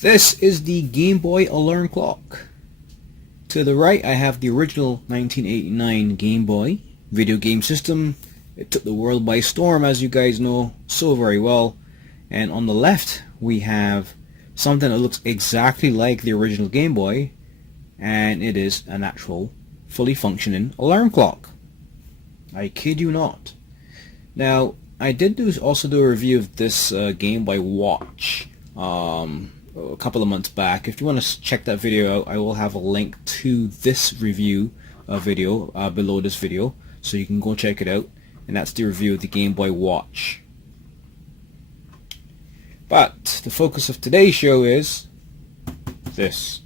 This is the Game Boy Alarm Clock. To the right I have the original 1989 Game Boy video game system. It took the world by storm, as you guys know so very well. And on the left we have something that looks exactly like the original Game Boy, and it is an actual fully functioning alarm clock. I kid you not. Now I did also do a review of this Game Boy Watch a couple of months back. If you want to check that video out, I will have a link to this review video below this video, so you can go check it out. And that's the review of the Game Boy Watch. But the focus of today's show is this.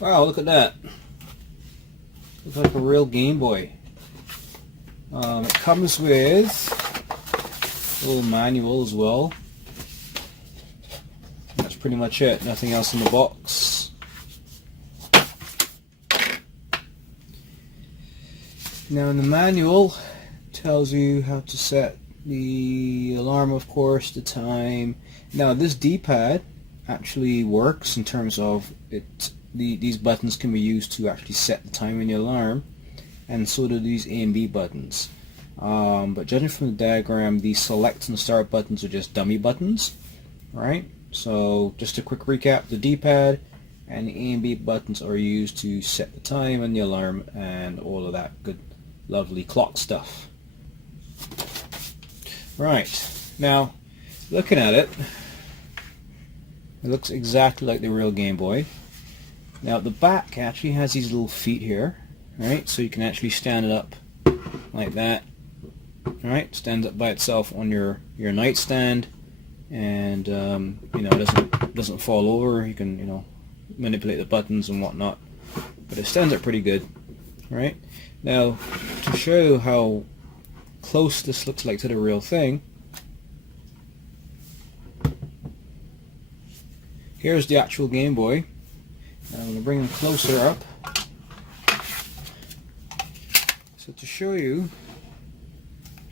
Wow, look at that. Looks like a real Game Boy. It comes with a little manual as well. That's pretty much it. Nothing else in the box. Now in the manual, it tells you how to set the alarm, of course, the time. Now this D-pad actually works in terms of it. These buttons can be used to actually set the time in the alarm, and so do these A and B buttons. But judging from the diagram, the select and start buttons are just dummy buttons. Alright, so just a quick recap: the D-pad and the A and B buttons are used to set the time and the alarm and all of that good, lovely clock stuff. Right, now looking at it, it looks exactly like the real Game Boy. Now the back actually has these little feet here, right? So you can actually stand it up like that. Alright, stands up by itself on your nightstand, and you know, it doesn't fall over. You can, you know, manipulate the buttons and whatnot, but it stands up pretty good. Right now, to show you how close this looks like to the real thing, here's the actual Game Boy. I'm going to bring them closer up. So to show you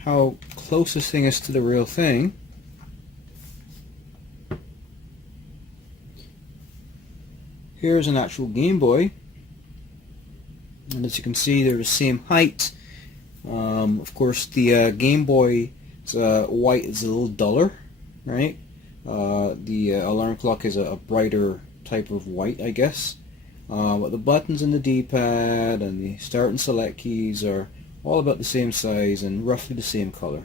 how close this thing is to the real thing, here's an actual Game Boy, and as you can see, they're the same height. Of course, the Game Boy white is a little duller, right? The alarm clock is a brighter type of white, I guess. But the buttons and the D-pad and the start and select keys are all about the same size and roughly the same color.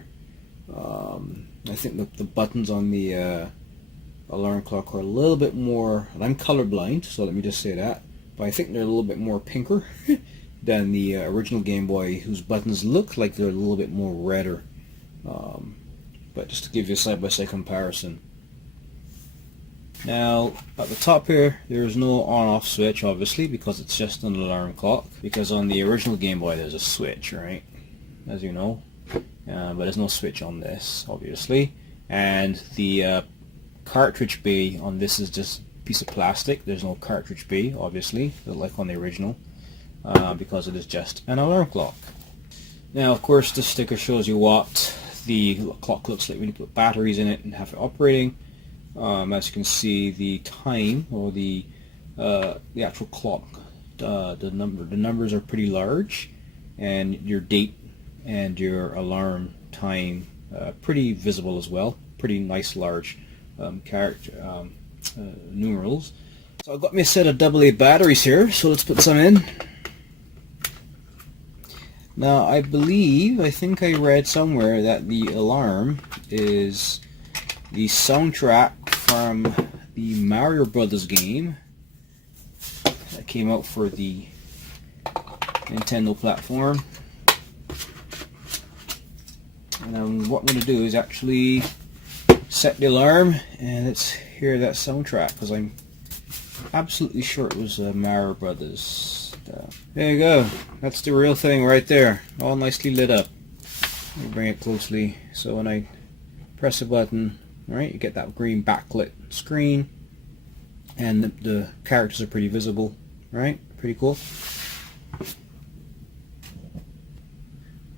I think the buttons on the alarm clock are a little bit more, and I'm colorblind, so let me just say that, but I think they're a little bit more pinker than the original Game Boy, whose buttons look like they're a little bit more redder. But just to give you a side-by-side comparison. Now at the top here, there's no on-off switch, obviously, because it's just an alarm clock. Because on the original Game Boy there's a switch, right, as you know, but there's no switch on this, obviously. And the cartridge bay on this is just a piece of plastic. There's no cartridge bay, obviously, like on the original, because it is just an alarm clock. Now of course this sticker shows you what the clock looks like when you put batteries in it and have it operating. As you can see, the time, or the actual clock, the numbers are pretty large, and your date and your alarm time pretty visible as well. Pretty nice large numerals. So I've got me a set of AA batteries here, so let's put some in. Now I think I read somewhere that the alarm is the soundtrack from the Mario Brothers game that came out for the Nintendo platform. And what I'm going to do is actually set the alarm, and let's hear that soundtrack, because I'm absolutely sure it was Mario Brothers. There you go. That's the real thing right there, all nicely lit up. Let me bring it closely so when I press a button, alright, you get that green backlit screen, and the characters are pretty visible, right? Pretty cool.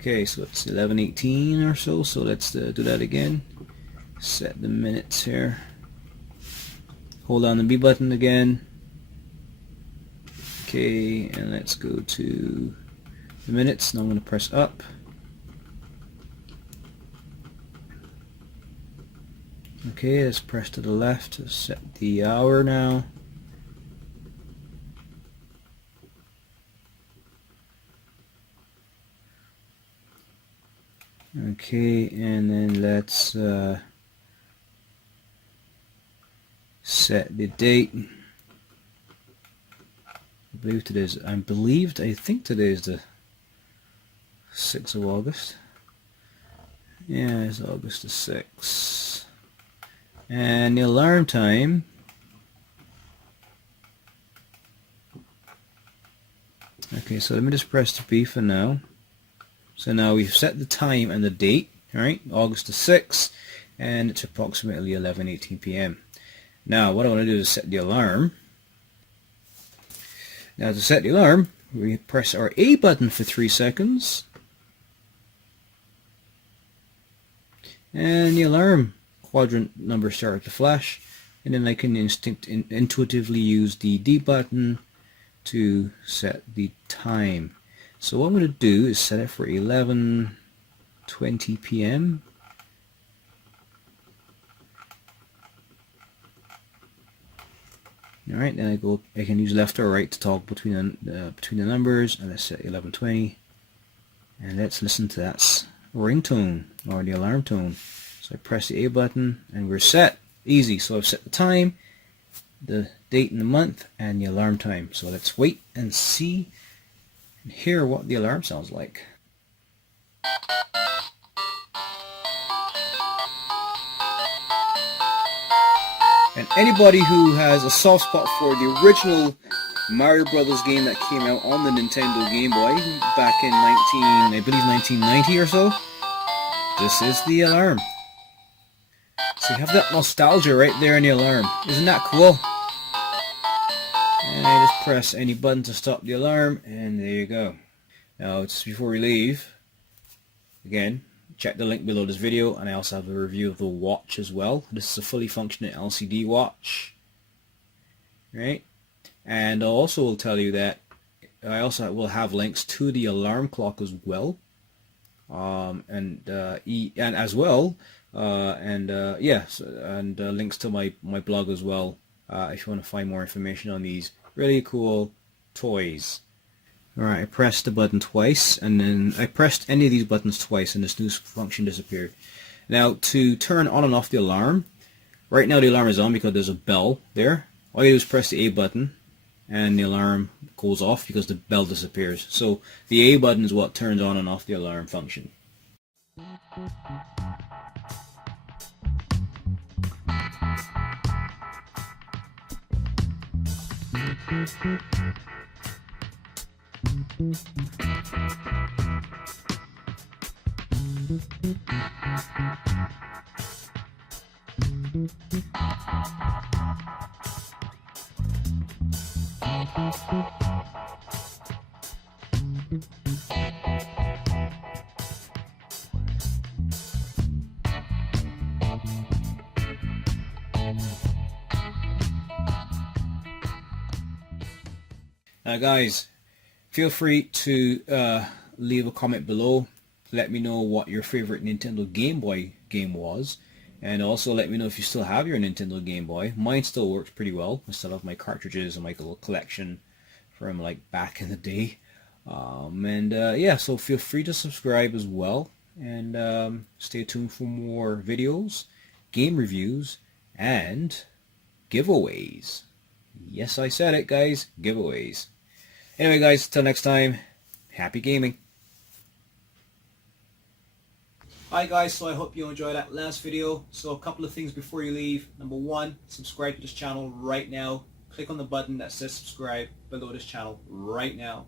Okay, so it's 11:18 or so, so let's do that again. Set the minutes here. Hold down the B button again. Okay, and let's go to the minutes. Now I'm going to press up. Okay, let's press to the left to set the hour now. Okay, and then let's set the date. I think today is the 6th of August. Yeah, it's August the 6th. And the alarm time okay, so let me just press the B for now. So now we've set the time and the date, alright, August the 6th, and it's approximately 11:18 p.m. Now what I want to do is set the alarm. Now to set the alarm, we press our A button for 3 seconds, and the alarm quadrant number started to flash, and then I can intuitively use the D button to set the time. So what I'm going to do is set it for 11:20 p.m. Alright, then I can use left or right to toggle between the numbers, and let's set 11:20, and let's listen to that ringtone or the alarm tone. So I press the A button and we're set. Easy. So I've set the time, the date and the month, and the alarm time. So let's wait and see and hear what the alarm sounds like. And anybody who has a soft spot for the original Mario Brothers game that came out on the Nintendo Game Boy back in 1990 or so, this is the alarm. So you have that nostalgia right there in the alarm. Isn't that cool? And I just press any button to stop the alarm, and there you go. Now, just before we leave, again, check the link below this video, and I also have a review of the watch as well. This is a fully functioning LCD watch, right? And I also will tell you that I also will have links to the alarm clock as well, and links to my blog as well, if you want to find more information on these really cool toys. Alright, I pressed the button twice, and then I pressed any of these buttons twice, and the snooze function disappeared. Now, to turn on and off the alarm, right now the alarm is on because there's a bell there. All you do is press the A button, and the alarm goes off because the bell disappears. So the A button is what turns on and off the alarm function. Now guys, feel free to leave a comment below. Let me know what your favorite Nintendo Game Boy game was, and also let me know if you still have your Nintendo Game Boy. Mine still works pretty well. I still have my cartridges and my little collection from like back in the day. Yeah, so feel free to subscribe as well, and stay tuned for more videos, game reviews, and giveaways. Yes, I said it, guys, giveaways. Anyway guys, till next time, happy gaming. Hi guys, so I hope you enjoyed that last video. So a couple of things before you leave. Number one, subscribe to this channel right now. Click on the button that says subscribe below this channel right now.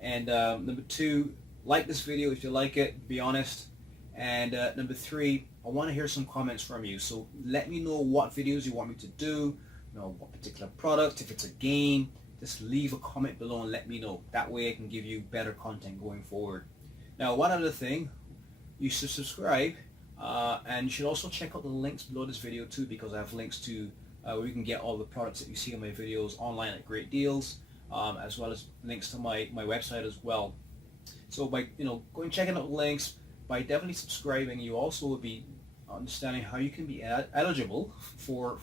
And number two, like this video if you like it, be honest. And number three, I want to hear some comments from you. So let me know what videos you want me to do, you know, what particular product, if it's a game. Just leave a comment below and let me know. That way I can give you better content going forward. Now, one other thing, you should subscribe, and you should also check out the links below this video too, because I have links to where you can get all the products that you see in my videos online at great deals, as well as links to my website as well. So by going checking out the links, by definitely subscribing, you also will be understanding how you can be eligible for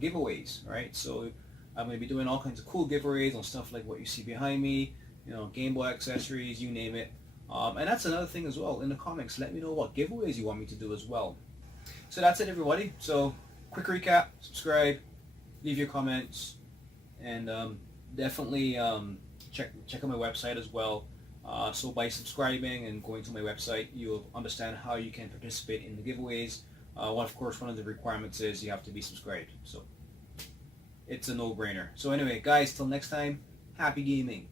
giveaways, right? So I'm going to be doing all kinds of cool giveaways on stuff like what you see behind me, Game Boy accessories, you name it. And that's another thing as well. In the comments, let me know what giveaways you want me to do as well. So that's it, everybody. So quick recap: subscribe, leave your comments, and definitely check out my website as well. So by subscribing and going to my website, you'll understand how you can participate in the giveaways. Of course, one of the requirements is you have to be subscribed. So it's a no-brainer. So anyway, guys, till next time, happy gaming.